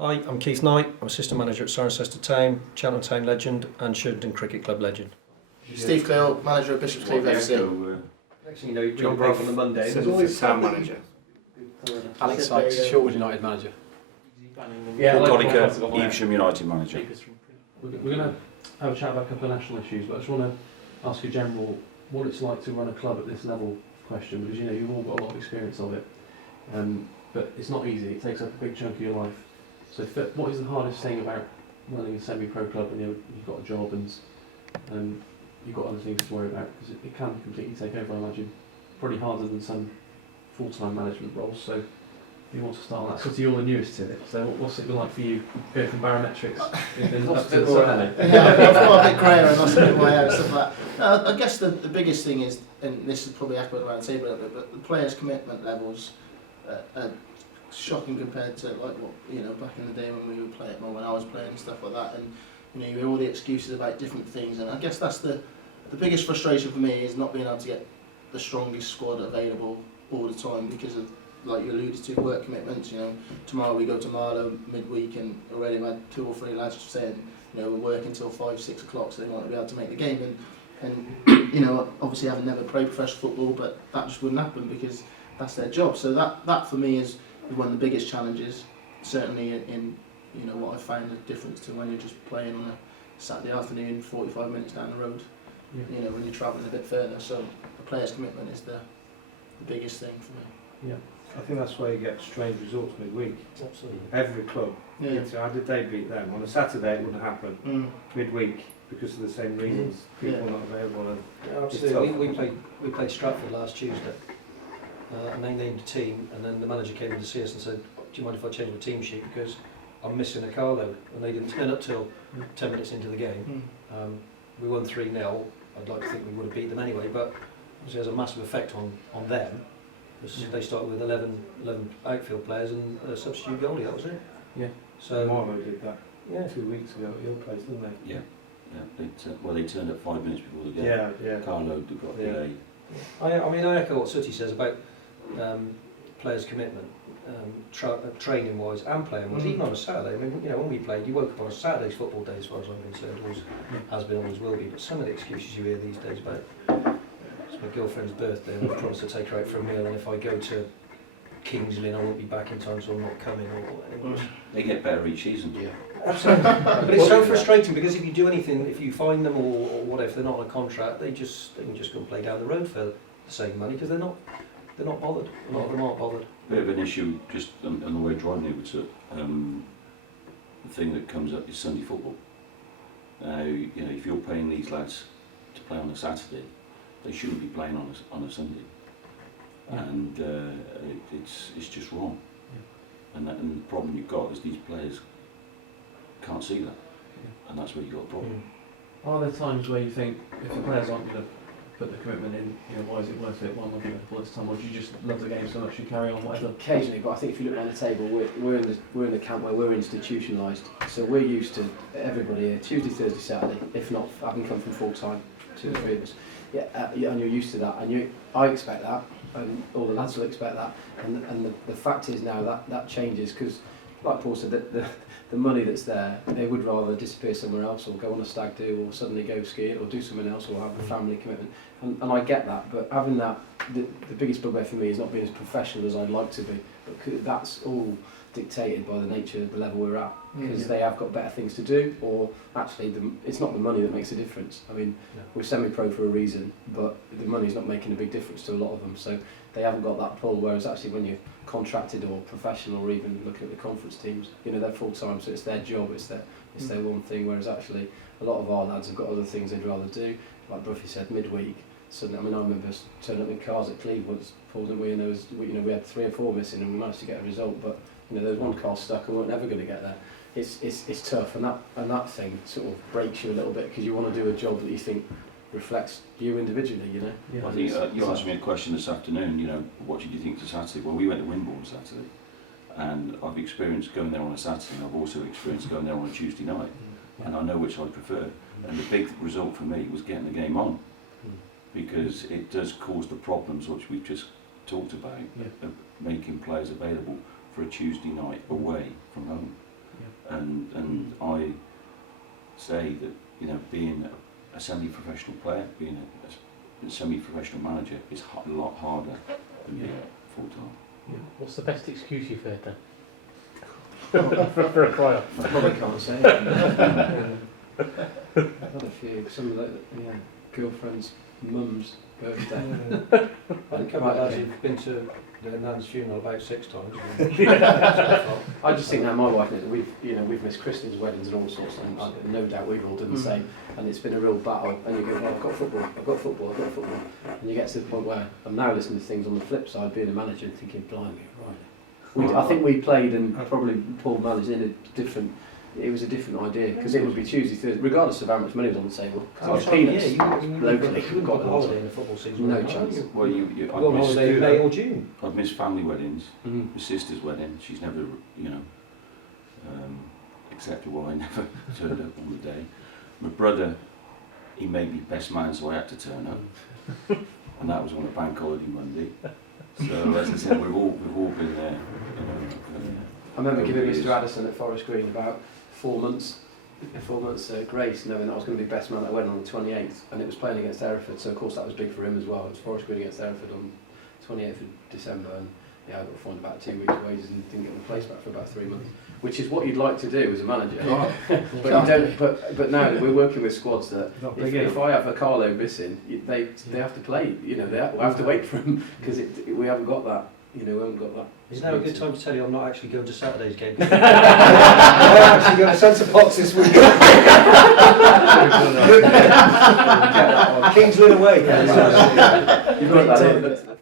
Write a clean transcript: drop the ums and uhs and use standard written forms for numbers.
Hi, I'm Keith Knight. I'm assistant manager at Cirencester Town, Cheltenham Town legend and Sheridan Cricket Club legend. Steve Cleal, manager of Bishop's Cleeve FC. Next thing you know, you're John break Brough, on the Monday. There's always town manager. Alex Sykes, Shortwood United manager. Collicutt, Evesham United manager. We're going to have a chat about a couple of national issues, but I just want to ask you general what it's like to run a club at this level question, because you've all got a lot of experience of it, but it's not easy. It takes up a big chunk of your life. So what is the hardest thing about running a semi-pro club when you've got a job and you've got other things to worry about, because it can completely take over, I imagine. Probably harder than some full-time management roles. So if you want to start on that, so you're the newest to it, so what's it been like for you going from barometrics up to the Saturday? Yeah, I've got a bit greyer and lost a bit of my hair and stuff like that. I guess the biggest thing is, and this is probably echoed around the table a little bit, but the players' commitment levels are shocking compared to like what back in the day when we were playing, or when I was playing and stuff like that. And you hear all the excuses about different things, and I guess that's the biggest frustration for me, is not being able to get the strongest squad available all the time because of, like you alluded to, work commitments. Tomorrow we go to Marlow midweek, and already I've had 2 or 3 lads saying, we're working till 5, 6 o'clock, so they want to be able to make the game. And obviously having never played professional football, but that just wouldn't happen because that's their job. So that for me is one of the biggest challenges, certainly in what I found the difference to when you're just playing on a Saturday afternoon 45 minutes down the road, when you're travelling a bit further. So the players' commitment is the biggest thing for me. Yeah. I think that's where you get strange results midweek. Absolutely. Every club. Yeah. So how did they beat them? On a Saturday it wouldn't happen. Midweek, because of the same reasons. People Yeah. are not available. And Yeah, absolutely. We played Stratford last Tuesday, and they named a team, and then the manager came in to see us and said, "Do you mind if I change my team sheet because I'm missing a car load?" And they didn't turn up till 10 minutes into the game. We won 3-0. I'd like to think we would have beat them anyway, but obviously it has a massive effect on them. They started with 11 outfield players and a substitute goalie, that was it. Yeah. So Marlow did that yeah. 2 weeks ago at your place, didn't they? Yeah. They turned up 5 minutes before the game. Yeah. Carlo got Yeah. I mean, I echo what Sooty says about players' commitment, training wise and playing wise, even on a Saturday. I mean, when we played, you woke up on a Saturday's football day, as far as I'm concerned, always has been, always will be. But some of the excuses you hear these days about, it's my girlfriend's birthday and I've promised to take her out for a meal, and if I go to Kingsley and I won't be back in time, so I'm not coming, or They get better each season. yeah. Absolutely. But it's so frustrating because if you do anything, if you find them or whatever, if they're not on a contract, they can just go and play down the road for the same money because they're not bothered. A lot of them aren't bothered. Bit of an issue just on the way driving over to the thing that comes up is Sunday football. Now, if you're paying these lads to play on a Saturday, they shouldn't be playing on a Sunday, and it's just wrong. And the problem you've got is these players can't see that, and that's where you've got a problem. Are there times where you think, if the players aren't going to put the commitment in, why is it worth it? Why am I going to pull this time? Or do you just love the game so much you carry on whatever? Occasionally, but I think if you look around the table, we're in the camp where we're institutionalised. So we're used to everybody here, Tuesday, Thursday, Saturday. If not, I can come from full time, 2 or 3 of us. Yeah, and you're used to that, and I expect that, and all the lads will expect that. And the fact is now that changes, because, like Paul said, the money that's there, they would rather disappear somewhere else, or go on a stag do, or suddenly go skiing, or do something else, or have a family commitment. And I get that, but having that, the biggest bugbear for me is not being as professional as I'd like to be. But that's all dictated by the nature of the level we're at, because they have got better things to do, or actually it's not the money that makes a difference. I mean, we're semi-pro for a reason, but the money's not making a big difference to a lot of them, so they haven't got that pull, whereas actually when you're contracted or professional, or even looking at the conference teams, they're full-time, so it's their job, it's their one thing, whereas actually a lot of our lads have got other things they'd rather do, like Brough said, midweek. So, I remember turning up in cars at Cleal once, Paul, didn't we? And there was, we had 3 or 4 missing, and we managed to get a result. But there was one car stuck, and we weren't never going to get there. It's tough, and that thing sort of breaks you a little bit, because you want to do a job that you think reflects you individually. I think you asked me a question this afternoon. What did you think to Saturday? Well, we went to Wimborne Saturday, and I've experienced going there on a Saturday, and I've also experienced going there on a Tuesday night, and I know which I prefer. And the big result for me was getting the game on. Because it does cause the problems which we've just talked about, of making players available for a Tuesday night away from home. and I say that, you know, being a semi-professional player, being a semi-professional manager is a lot harder than being full-time. Yeah. What's the best excuse you've heard then? for a crier? Probably can't say. I've had a few. Some of the girlfriends' mum's birthday. I think about lads who've been to their nan's funeral about 6 times. I just think that my wife, we've missed Christian's weddings and all sorts, and no doubt we've all done the same. And it's been a real battle. And you go, well, I've got football, and you get to the point where I'm now listening to things on the flip side, being a manager, and thinking, blimey, right. I think we played, and probably Paul managed in a different. It was a different idea because it would be Tuesday, Thursday, regardless of how much money was on the table. Because peanuts locally, you got a holiday in the football season. no right? chance. Well, You go on holiday in May or June. I've missed family weddings. Mm. My sister's wedding, she's never, you know, accepted why I never turned up on the day. My brother, he made me best man, so I had to turn up, and that was on a bank holiday Monday. So as I said, we've all been there. You know, I remember over giving the Mr. years. Addison at Forest Green about 4 months grace, knowing that I was going to be best man at the wedding on the 28th, and it was playing against Hereford, so of course that was big for him as well. It was Forest Green against Hereford on 28th of December, and I got fined about 2 weeks' wages and didn't get my place back for about 3 months, which is what you'd like to do as a manager. But you don't. But now that we're working with squads that if I have a Carlo missing, they have to play. You know, they have to wait for him because we haven't got that. You know, we haven't got that. Is now a good time to tell you I'm not actually going to Saturday's game? I'm actually going to Centre Box this week. Kings win away. You've got that in.